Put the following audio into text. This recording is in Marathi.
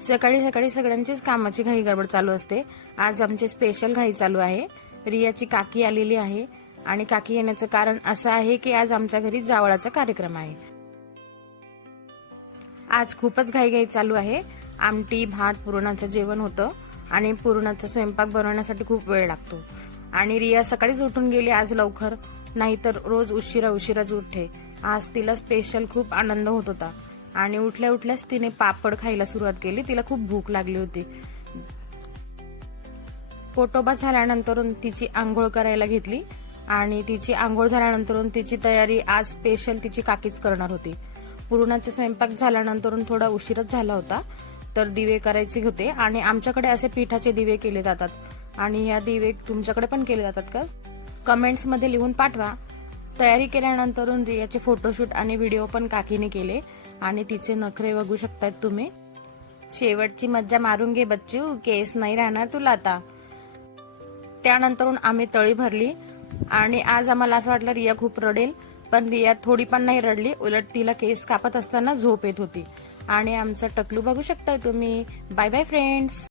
सकाळी सकाळी सगळ्यांचीच कामाची घाई गडबड चालू असते। आज आमची स्पेशल घाई चालू आहे। रियाची काकी आलेली आहे आणि काकी येण्याचं कारण असं आहे की आज आमच्या घरी जावळाचा कार्यक्रम आहे। आज खूपच घाई चालू आहे। आमटी भात पुरणाचं जेवण होतं आणि पुरणाचा स्वयंपाक बनवण्यासाठी खूप वेळ लागतो आणि रिया सकाळीच उठून गेली आज लवकर, नाहीतर रोज उशिराच उठते। आज तिला स्पेशल खूप आनंद होत होता आणि उठल्या उठल्याच तिने पापड खायला सुरुवात केली। तिला खूप भूक लागली होती। पोटोबा झाल्यानंतर तिची आंघोळ करायला घेतली आणि तिची आंघोळ झाल्यानंतर तिची तयारी आज स्पेशल तिची काकीच करणार होती। पुरणाचा स्वयंपाक झाल्यानंतर थोडा उशीरच झाला होता, तर दिवे करायचे होते आणि आमच्याकडे असे पिठाचे दिवे केले जातात आणि या दिवे तुमच्याकडे पण केले जातात का? कमेंट्स मध्ये लिहून पाठवा। तयारी केल्यानंतर रियाचे फोटोशूट आणि व्हिडिओ पण काकीने केले आणि तिचे नखरे बघू शकतात तुम्ही। शेवटची मज्जा मारून घे बच्चू, केस नाही राहणार तुला आता। त्यानंतर आम्ही तळी भरली आणि आज आम्हाला असं वाटलं रिया खूप रडेल, पण रिया थोडी पण नाही रडली। उलट तिला केस कापत असताना झोप येत होती आणि आमचं टकलू बघू शकताय तुम्ही। Bye bye friends.